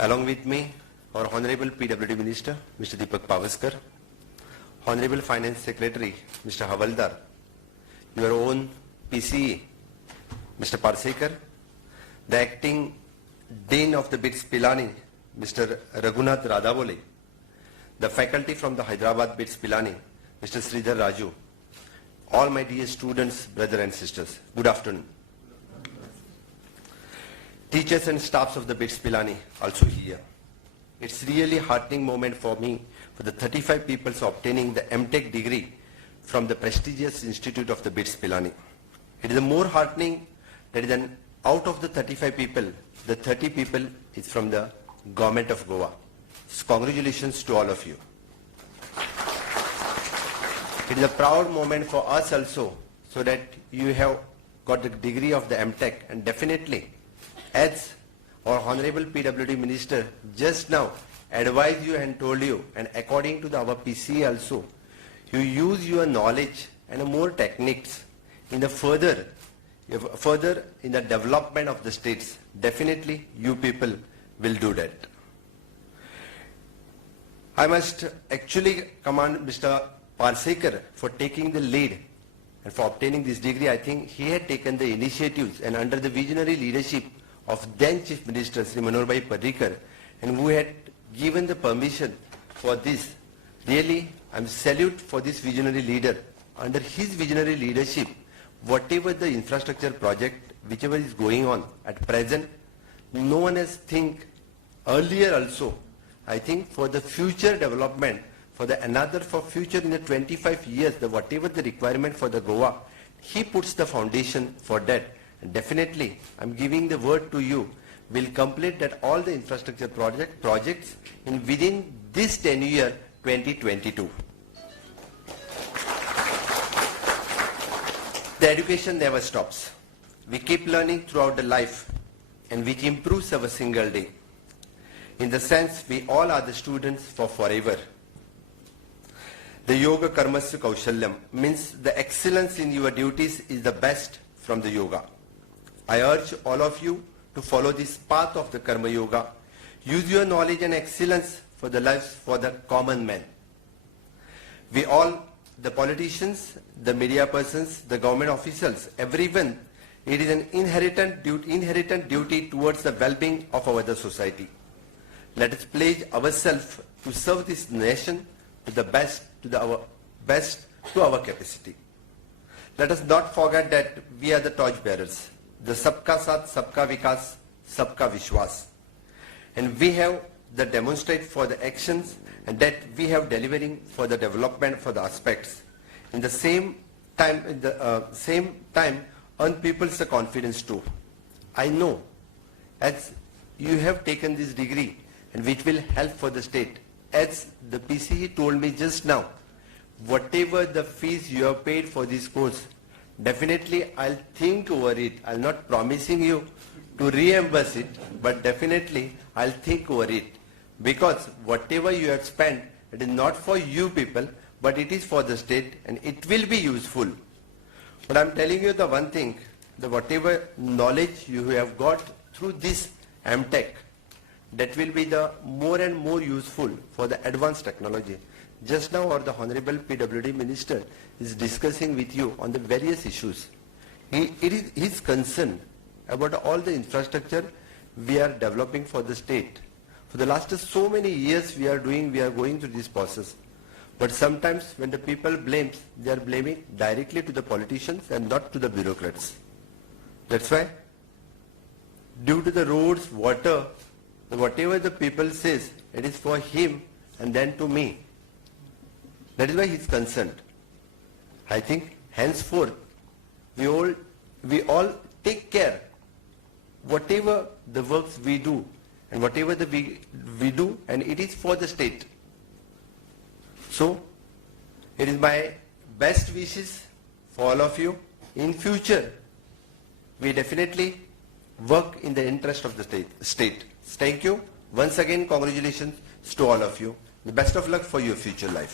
Along with me, our Honorable PWD Minister, Mr. Deepak Pavaskar, Honorable Finance Secretary, Mr. Havaldar, your own PCE, Mr. Parsekar, the Acting Dean of the BITS Pilani, Mr. Raghunath Radhavole, the faculty from the Hyderabad BITS Pilani, Mr. Sridhar Raju, all my dear students, brothers and sisters, good afternoon. Teachers and staffs of the BITS Pilani also here. It's really heartening moment for me for the 35 people obtaining the MTech degree from the prestigious institute of the BITS Pilani. It is more heartening that out of the 35 people, the 30 people is from the government of Goa. So congratulations to all of you. It is a proud moment for us also, so that you have got the degree of the MTech, and definitely, as our Honorable PWD Minister just now advised you and told you, and according to our PC also, you use your knowledge and more techniques in the further in the development of the states. Definitely, you people will do that. I must actually commend Mr. Parsekar for taking the lead and for obtaining this degree. I think he had taken the initiatives, and under the visionary leadership of then Chief Minister Sri Manohar Bhai Parrikar, and who had given the permission for this. Really, I salute for this visionary leader. Under his visionary leadership, whatever the infrastructure project, whichever is going on at present, no one has think earlier also. I think for the future development, for future in the 25 years, whatever the requirement for the Goa, he puts the foundation for that. And definitely, I'm giving the word to you, will complete that all the infrastructure projects within this tenure 2022. The education never stops. We keep learning throughout the life, and which improves our single day. In the sense, we all are the students for forever. The yoga karmasya kaushalyam means the excellence in your duties is the best from the yoga. I urge all of you to follow this path of the karma yoga. Use your knowledge and excellence for the lives for the common man. We all, the politicians, the media persons, the government officials, everyone, it is an inherent duty towards the well-being of our society. Let us pledge ourselves to serve this nation to the best, to our capacity. Let us not forget that we are the torch bearers. The Sabka Saath, Sabka Vikas, Sabka Vishwas. And we have the demonstrate for the actions, and that we have delivering for the development for the aspects. In the same time, earn people's confidence too. I know, as you have taken this degree, and which will help for the state. As the PCE told me just now, whatever the fees you have paid for this course, definitely I'll think over it. I'm not promising you to reimburse it, but definitely I'll think over it. Because whatever you have spent, it is not for you people, but it is for the state, and it will be useful. But I'm telling you the one thing, that whatever knowledge you have got through this MTech, that will be the more and more useful for the advanced technology. Just now, the Honorable PWD Minister is discussing with you on the various issues. His concern about all the infrastructure we are developing for the state. For the last so many years we are going through this process. But sometimes when the people blame, they are blaming directly to the politicians and not to the bureaucrats. That's why, due to the roads, water, whatever the people says, it is for him and then to me. That is why he is concerned. I think henceforth we all take care whatever the works we do and whatever we do, and it is for the state. So it is my best wishes for all of you. In future, we definitely work in the interest of the state. Thank you. Once again, congratulations to all of you. The best of luck for your future life.